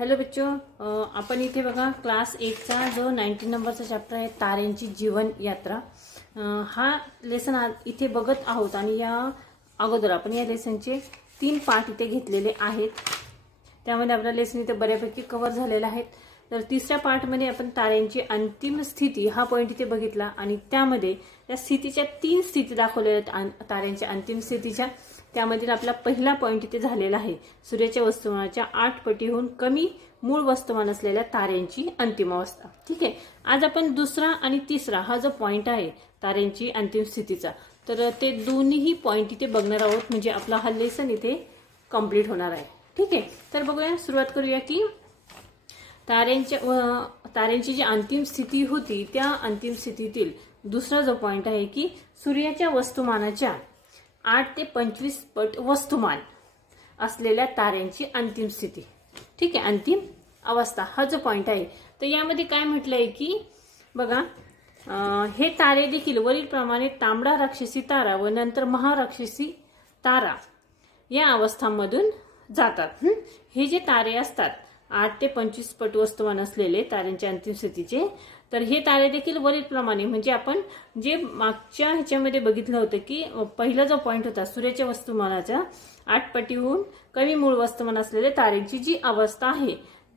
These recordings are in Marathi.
हेलो बच्चों, आपण इथे बघा क्लास 1 चा जो 19 नंबरचा चॅप्टर आहे ताऱ्यांची जीवन यात्रा, हा लेसन इथे बघत आहोत। आणि या अगोदर आपण या लेसनचे 3 पार्ट इथे घेतलेले आहेत। त्यामध्ये आपला लेसन इथे बऱ्यापैकी कव्हर झालेला आहे। तर तिसऱ्या पार्ट मध्ये आपण ताऱ्यांची अंतिम स्थिती हा पॉइंट इथे बघितला आणि त्यामध्ये या स्थितीच्या 3 स्थिती दाखवलेल्या आहेत ताऱ्यांच्या अंतिम स्थितीच्या। त्यामधील आपला पहिला पॉइंट इथे झालेला आहे सूर्याच्या वस्तुमानाच्या 8 पटीहून कमी मूळ वस्तुमान असलेल्या ताऱ्यांची अंतिम अवस्था। ठीक आहे, आज आपण दुसरा आणि तिसरा हा जो पॉइंट आहे ताऱ्यांची अंतिम स्थितीचा, तर ते दोन्ही पॉइंट इथे बघणार आहोत, म्हणजे आपला हा लेसन इथे कंप्लीट होणार आहे। ठीक आहे, तर बघूया, सुरुवात करूया की ताऱ्यांची जी अंतिम स्थिती होती त्या अंतिम स्थितीतील दुसरा जो पॉइंट आहे की सूर्याच्या वस्तुमानाच्या 8 ते 25 पट वस्तुमान असलेल्या ताऱ्यांची अंतिम स्थिती। ठीक आहे, अंतिम अवस्था हा जो पॉइंट आहे। तर यामध्ये काय म्हटलंय की बघा, हे तारे देखील वरील प्रमाणे तांबडा राक्षसी तारा व नंतर महाराक्षसी तारा या अवस्थांमधून जातात। हे जे तारे असतात 8 ते 25 पट वस्तुमान असलेले ताऱ्यांच्या अंतिम स्थितीचे, तर हे तारे देखील वरील प्रमाणे, म्हणजे आपण जे मागच्या ह्याच्यामध्ये बघितलं होतं की पहिला जो पॉइंट होता सूर्याच्या वस्तुमानाच्या 8 पटीहून कमी मूळ वस्तुमान असलेले ताऱ्यांची जी अवस्था आहे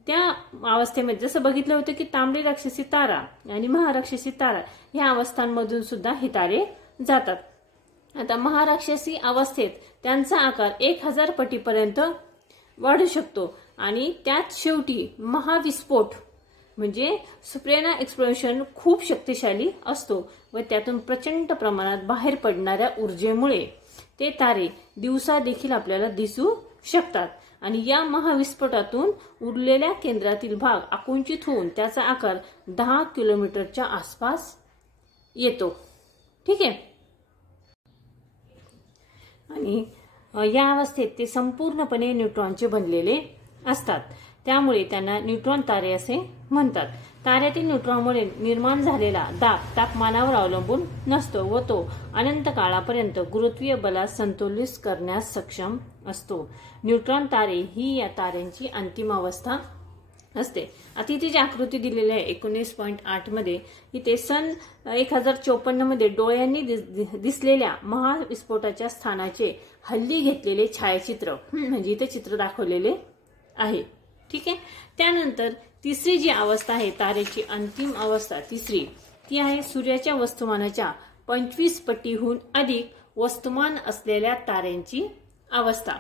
त्या अवस्थेमध्ये जसं बघितलं होतं की तांबडी राक्षसी तारा आणि महाराक्षसी तारा या अवस्थांमधून सुद्धा हे तारे जातात। आता महाराक्षसी अवस्थेत त्यांचा आकार 1000 पटीपर्यंत वाढू शकतो आणि त्यात शेवटी महाविस्फोट म्हणजे सुप्रेना एक्सप्लोजन खूप शक्तिशाली असतो व त्यातून प्रचंड प्रमाणात बाहेर पडणाऱ्या ऊर्जेमुळे ते तारे दिवसा देखील आपल्याला दिसू शकतात आणि या महाविस्फोटातून उरलेल्या केंद्रातील भाग आकुंचित होऊन त्याचा आकार 10 किलोमीटरच्या आसपास येतो। ठीक आहे, आणि या अवस्थेत ते संपूर्णपणे न्यूट्रॉनचे बनलेले असतात, त्यामुळे त्यांना न्यूट्रॉन तारे असे म्हणतात। ताऱ्यातील न्यूट्रॉनमुळे निर्माण झालेला दाब तापमानावर अवलंबून नसतो व तो अनंत काळापर्यंत गुरुत्वीय बलात संतुलित करण्यास सक्षम असतो। न्यूट्रॉन तारे ही या ताऱ्यांची अंतिम अवस्था असते। आता इथे जी आकृती दिलेली आहे 19.8 मध्ये, इथे सन 1054 मध्ये डोळ्यांनी दिसलेल्या महाविस्फोटाच्या स्थानाचे हल्ली घेतलेले छायाचित्र, म्हणजे इथे चित्र दाखवलेले आहे। ठीक आहे, त्यानंतर तिसरी जी अवस्था आहे ताऱ्याची अंतिम अवस्था तिसरी, ती आहे सूर्याच्या वस्तुमानाच्या 25 पटीहून अधिक वस्तुमान असलेल्या ताऱ्यांची अवस्था।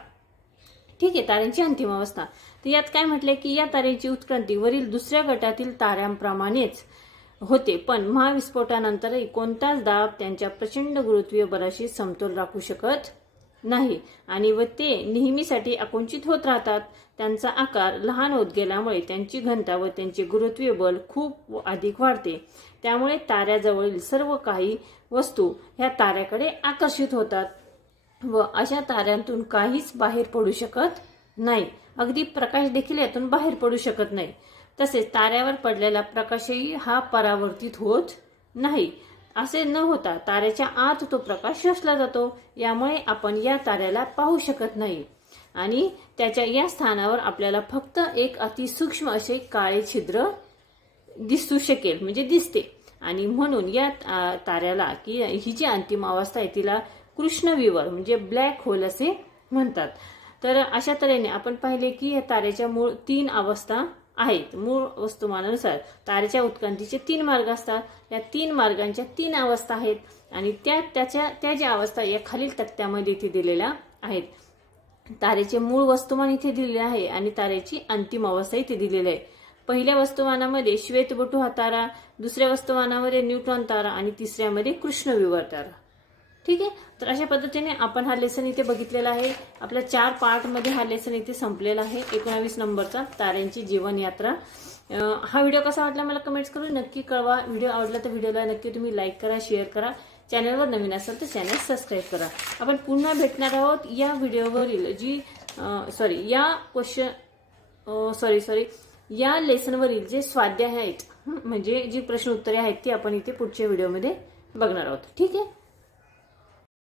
ठीक आहे, ताऱ्यांची अंतिम अवस्था। तर यात काय म्हटलंय की या ताऱ्यांची उत्क्रांती वरील दुसऱ्या गटातील ताऱ्यांप्रमाणेच होते, पण महाविस्फोटानंतरही कोणताच दाब त्यांच्या प्रचंड गुरुत्वीय बलाशी समतोल राखू शकत नाही आणि व ते नेहमीसाठी आकुंचित होत राहतात। त्यांचा आकार लहान होत गेल्यामुळे त्यांची घनता व त्यांचे गुरुत्वीय बल खूप अधिक वाढते, त्यामुळे ताऱ्याजवळील सर्व काही वस्तू ह्या ताऱ्याकडे आकर्षित होतात व अशा ताऱ्यांतून काहीच बाहेर पडू शकत नाही, अगदी प्रकाश देखील यातून बाहेर पडू शकत नाही। तसेच ताऱ्यावर पडलेला प्रकाशही हा परावर्तित होत नाही। असे न होता ताऱ्याच्या आत तो प्रकाश शोषला जातो, यामुळे आपण या ताऱ्याला पाहू शकत नाही आणि त्याच्या या स्थानावर आपल्याला फक्त एक अतिसूक्ष्म असे काळे छिद्र दिसू शकेल, म्हणजे दिसते। आणि म्हणून या ताऱ्याला की ही जी अंतिम अवस्था आहे तिला कृष्णविवर म्हणजे ब्लॅक होल असे म्हणतात। तर अशा तऱ्हेने आपण पाहिले की या ताऱ्याच्या मूळ 3 अवस्था आहेत। मूळ वस्तुमानानुसार ताऱ्याच्या उत्क्रांतीचे 3 मार्ग असतात। या 3 मार्गांच्या 3 अवस्था आहेत आणि त्या ज्या अवस्था या खालील तक्त्यामध्ये इथे दिलेल्या आहेत। ताऱ्याचे मूळ वस्तुमान इथे दिलेले आहे आणि ताऱ्याची अंतिम अवस्था इथे दिलेली आहे। पहिल्या वस्तुमानामध्ये श्वेतबटू हा तारा, दुसऱ्या वस्तुमानामध्ये न्यूट्रॉन तारा आणि तिसऱ्यामध्ये कृष्णविवर तारा। ठीक आहे, तर अशा पद्धतीने आपण हा लेसन इथे बघितलेला आहे। आपल्या 4 पार्ट मध्ये हा लेसन इथे संपलेला आहे 19 नंबरचा ताऱ्यांची जीवन यात्रा। हा व्हिडिओ कसा वाटला मला कमेंट्स करून नक्की कळवा। व्हिडिओ आवडला तर व्हिडिओला नक्की तुम्ही लाईक करा, शेअर करा, चॅनलवर नवीन असाल तर चॅनल सबस्क्राईब करा। आपण पुन्हा भेटणार आहोत या व्हिडिओवरील जी या लेसनवरील जे स्वाध्याय आहेत, म्हणजे जी प्रश्न उत्तरे आहेत ती आपण इथे पुढच्या व्हिडिओमध्ये बघणार आहोत। ठीक आहे।